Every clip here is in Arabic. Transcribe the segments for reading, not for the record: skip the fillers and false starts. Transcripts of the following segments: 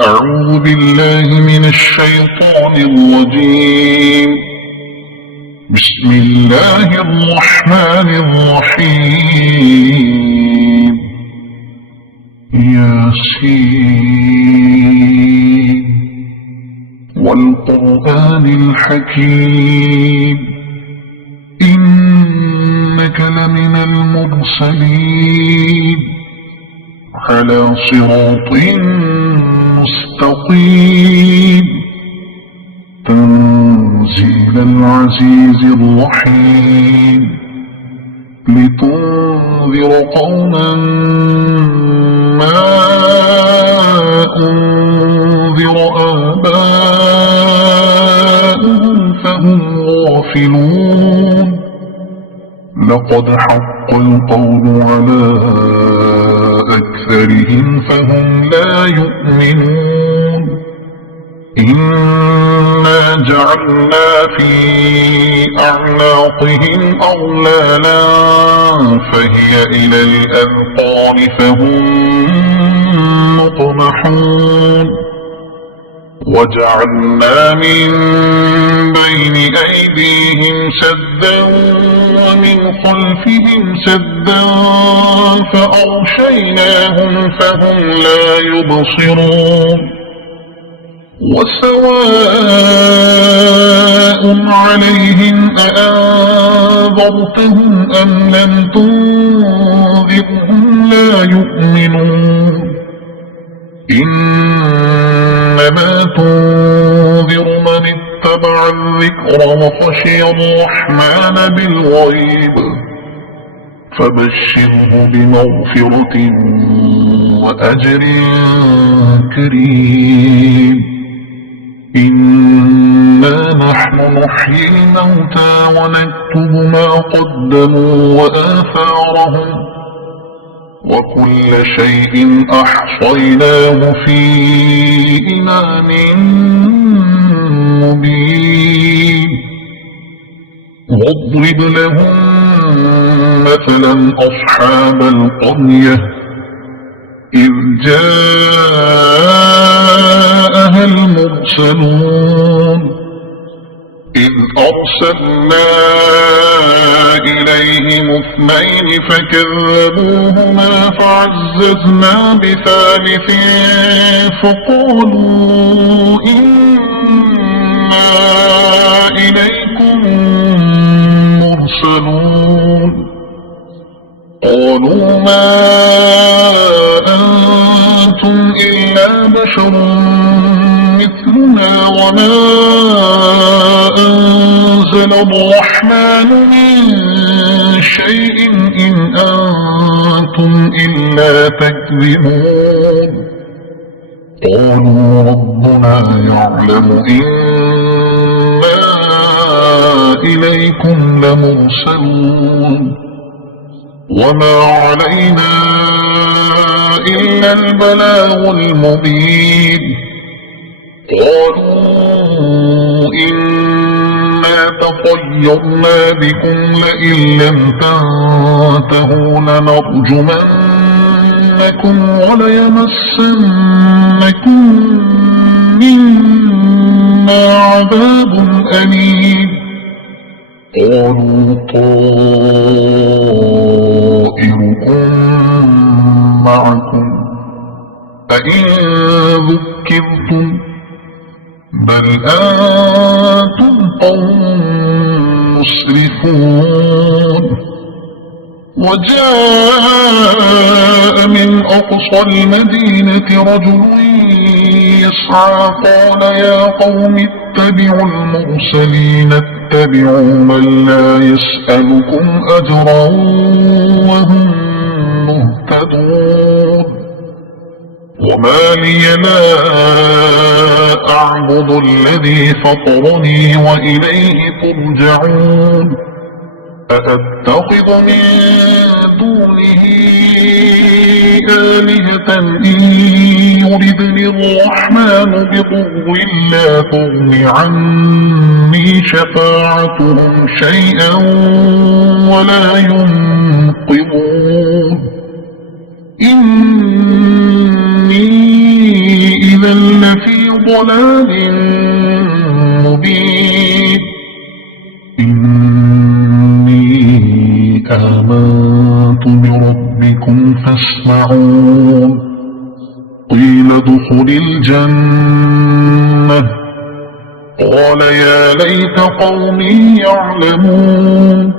أعوذ بالله من الشيطان الرجيم. بسم الله الرحمن الرحيم. ياسين والقرآن الحكيم إنك لمن المرسلين على صراط مستقيم تنزيل العزيز الرحيم لتنذر قوما ما أنذر آباؤهم فهم غافلون. لقد حق القول على أكثرهم فهم لا يؤمنون. إنا جعلنا في أعناقهم أغلالا فهي إلى الأذقان فهم مقمحون. وجعلنا من بين أيديهم سدا ومن خلفهم سدا فأغشيناهم فهم لا يبصرون. وسواء عليهم أأنذرتهم أم لم تنذرهم لا يؤمنون. إنما تنذر من اتبع الذكر وخشي الرحمن بالغيب فبشره بمغفرة وأجر كريم. إنا نحن نحيي الموتى ونكتب ما قدموا وآثارهم وكل شيء أحصيناه في إمام مبين. واضرب لهم مثلا أصحاب القرية إذ جاءها المرسلون إذ أرسلنا إليهم اثنين فكذبوهما فعززنا بثالث فقالوا إنا إليكم مرسلون. قالوا ما أنتم إلا بشر مثلنا وما أنزل الرحمن من شيء إن أنتم إلا تكذبون. قالوا ربنا يعلم إنا إليكم لمرسلون وما علينا إلا البلاغ المبين. قالوا إنا تطيرنا بكم لئن لم تنتهوا لنرجمنكم وليمسنكم منا عذاب أليم. قالوا طائركم معكم أئن ذكرتم بل أنتم قوم مسرفون. وجاء من أقصى المدينة رجل يسعى قال يا قوم اتبعوا المرسلين اتبعوا من لا يسألكم أجرا وهم مهتدون. وما لي لا أعبد الذي فطرني وإليه ترجعون. أأتخذ من دونه آلهة إن يردني الرحمن بضر لا تغن عني شفاعتهم شيئا ولا ينقذون. إني إذا ضلال مبين إني آمنت بربكم فاسمعون قيل ادخل الجنة قال يا ليت قومي يعلمون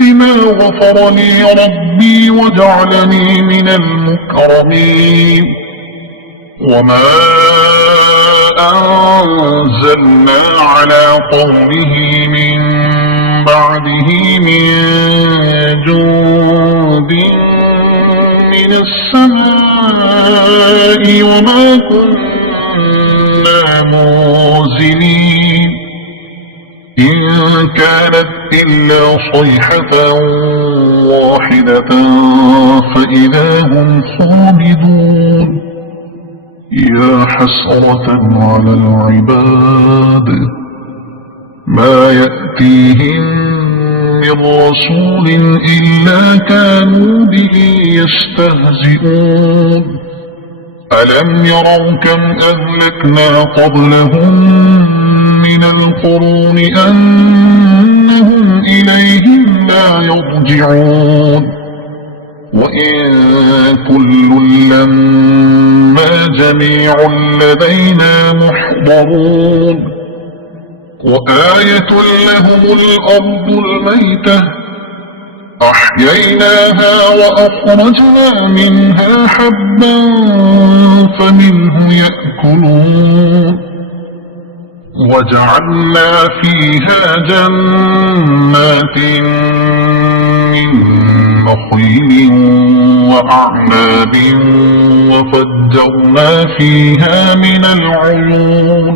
بما غفر لي ربي وجعلني من المكرمين وما أنزلنا على قومه من بعده من جند من السماء وما كنا منزلين إن كانت إلا صيحة واحدة فإذا هم خامدون يا حسرة على العباد ما يأتيهم من رسول إلا كانوا به يستهزئون ألم يروا كم أهلكنا قبلهم من القرون أنهم إليهم لا يرجعون وإن كل لما جميع لدينا محضرون وآية لهم الأرض الميتة أحييناها وأخرجنا منها حبا فمنه يأكلون وجعلنا فيها جنات من نخيل وأعناب وفجرنا فيها من العيون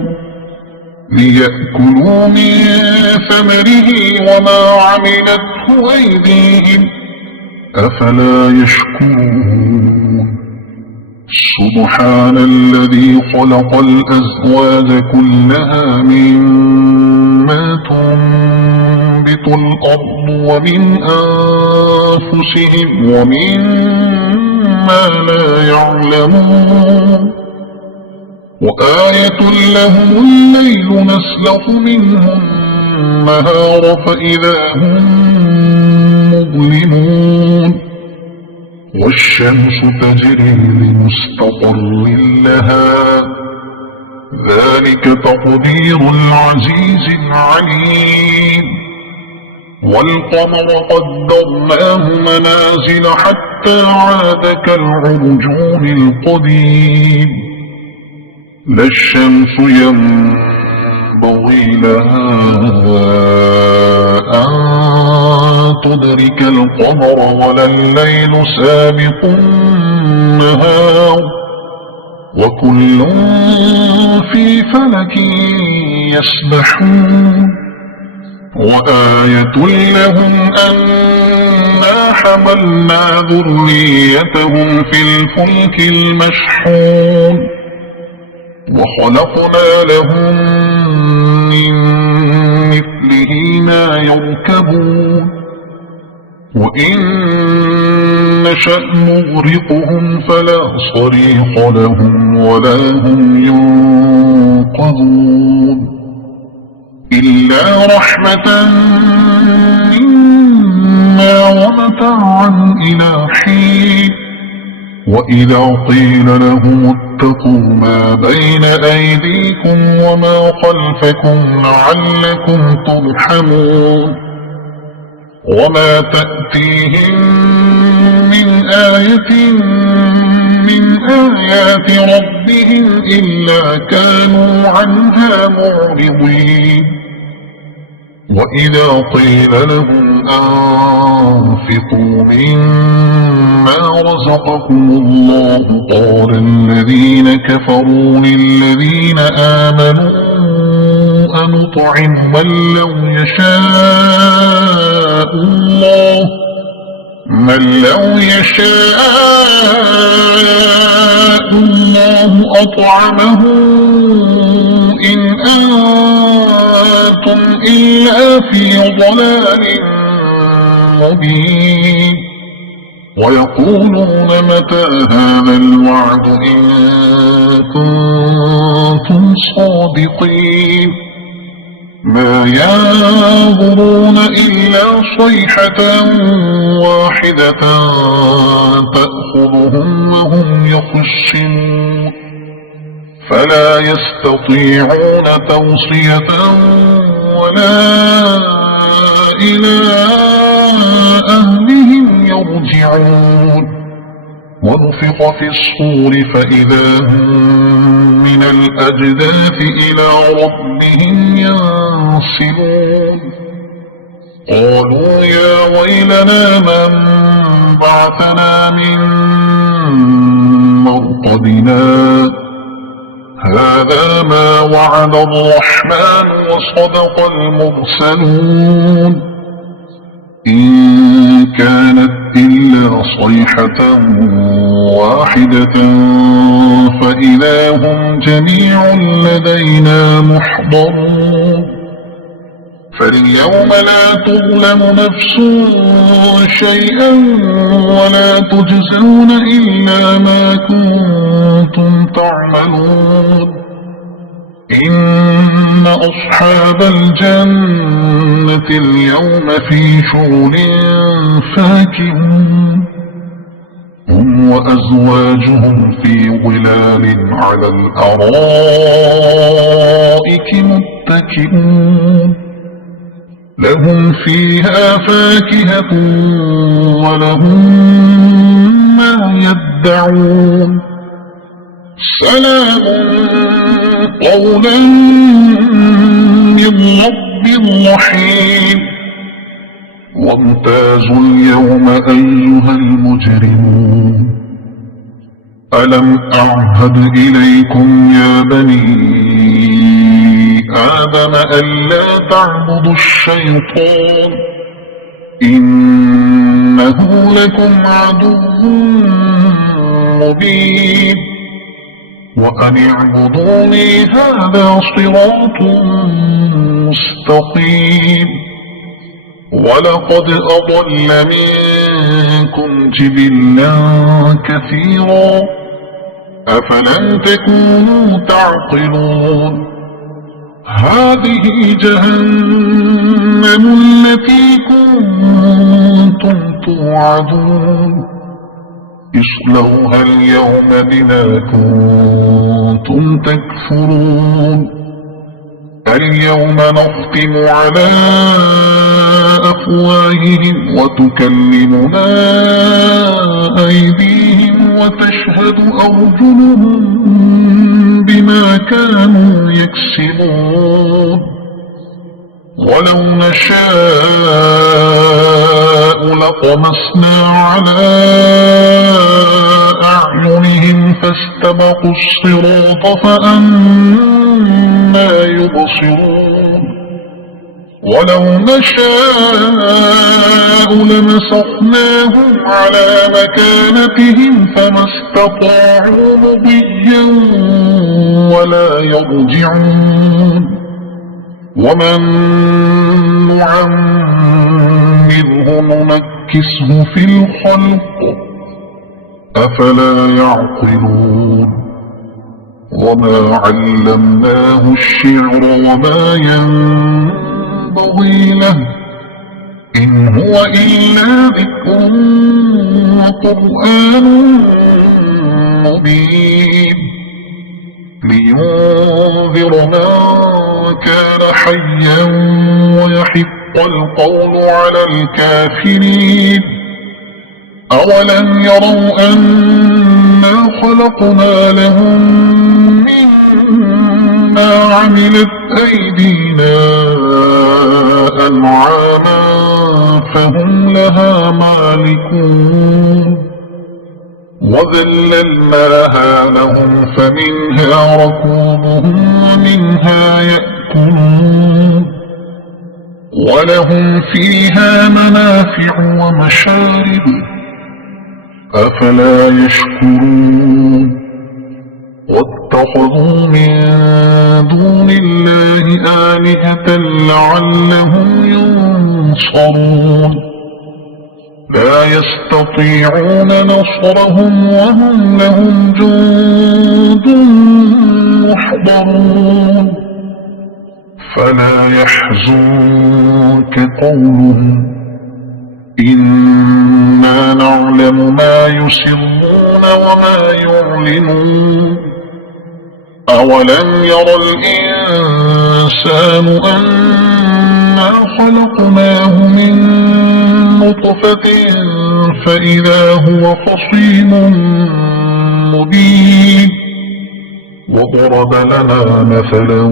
ليأكلوا من ثمره وما عملته أيديهم أفلا يشكرون سبحان الذي خلق الأزواج كلها مما تنبت الأرض ومن أنفسهم ومما لا يعلمون وآية لهم الليل نسلخ منه النهار فإذا هم مظلمون والشمس تجري لمستقر لها ذلك تقدير العزيز العليم والقمر قدرناه منازل حتى عاد كالعرجون القديم لا الشمس ينبغي لها أن تدرك القمر ولا الليل سابق النهار وكل في فلك يسبحون وآية لهم أنا حملنا ذريتهم في الفلك المشحون وخلقنا لهم من مثله ما يركبون وإن نشأ نغرقهم فلا صريخ لهم ولا هم ينقذون إلا رحمة منا ومتاعا إلى حين وإذا قيل لهم اتقوا ما بين أيديكم وما خلفكم لعلكم ترحمون وما تأتيهم من آية من آيات ربهم إلا كانوا عنها معرضين وإذا قيل لهم أنفقوا مما رزقكم الله قال الذين كفروا للذين آمنوا أنطعم من لو يشاء الله أطعمه إن أنتم إلا في ضلال مبين ويقولون متى هذا الوعد إن كنتم الصادقين ما ينظرون إلا صيحة واحدة تأخذهم وهم يخصمون فلا يستطيعون توصية ولا إلى أهلهم يرجعون ونفخ في الصور فإذا هم من الأجداث إلى ربهم ينسلون قالوا يا ويلنا من بعثنا من مرقدنا هذا ما وعد الرحمن وصدق المرسلون إن كانت إلا صيحة واحدة فإذا هم جميع لدينا محضرون فاليوم لا تظلم نفس شيئا ولا تجزون إلا ما كنتم تعملون إن أصحاب الجنة اليوم في شغل فاكهون هم وأزواجهم في ظلال على الأرائك متكئون لهم فيها فاكهة ولهم ما يدعون سلام قولا من رب رحيم وامتازوا اليوم أيها المجرمون ألم أعهد إليكم يا بني آدم ألا تعبدوا الشيطان إنه لكم عدو مبين وأن اعبدوني هذا صراط مستقيم ولقد أضل منكم جبلا كثيرا أفلم تكونوا تعقلون هذه جهنم التي كنتم توعدون اصلوها اليوم بما كنتم تكفرون اليوم نختم على أفواههم وتكلمنا أيديهم وتشهد أرجلهم بما كانوا يكسبون ولو نشاء لطمسنا على أعينهم فاستبقوا الصراط فأنى يبصرون ولو نشاء لمسخناهم على مكانتهم فما استطاعوا مضيا ولا يرجعون ومن نعمره ننكسه في الخلق أفلا يعقلون وما علمناه الشعر وما ينبغي له إن هو إلا ذكر وقرآن مبين لينذر من كان حيا ويحق القول على الكافرين أولم يروا أنا خلقنا لهم مما عملت أيدينا أنعاما فهم لها مالكون وذللناها لهم فمنها ركوبهم ومنها يأكلون ولهم فيها منافع ومشارب أفلا يشكرون واتخذوا من دون الله آلهة لعلهم ينصرون لا يستطيعون نصرهم وهم لهم جند محضرون فلا يحزنك قولهم إنا نعلم ما يسرون وما يعلنون أولم ير الإنسان أنا خلقناه من نطفة فإذا هو خصيم مبين وضرب لنا مثلا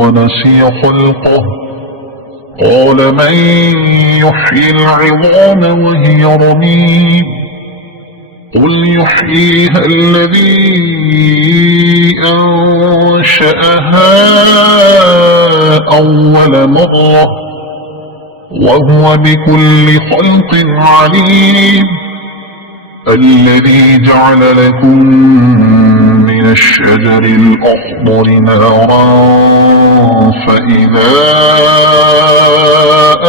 ونسي خلقه قال من يحيي العظام وهي رميم قل يحييها الذي أنشأها أول مرة وهو بكل خلق عليم الذي جعل لكم من الشجر الأخضر نارا فإذا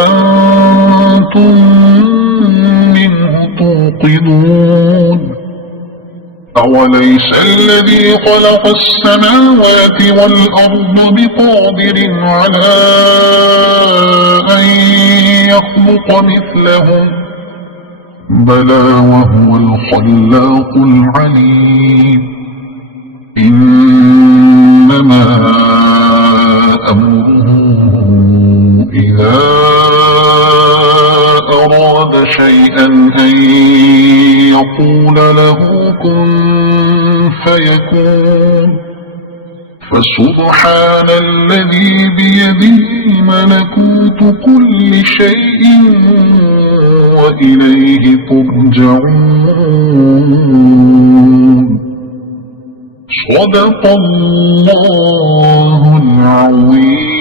أنتم منه توقدون أوليس الذي خلق السماوات والأرض بقادر على أن يخلق مثلهم بلى وهو الخلاق العليم إنما أمره إذا أراد شيئا أن يقول له كن فيكون فسبحان الذي بيده ملكوت كل شيء وإليه ترجعون صدق الله العظيم.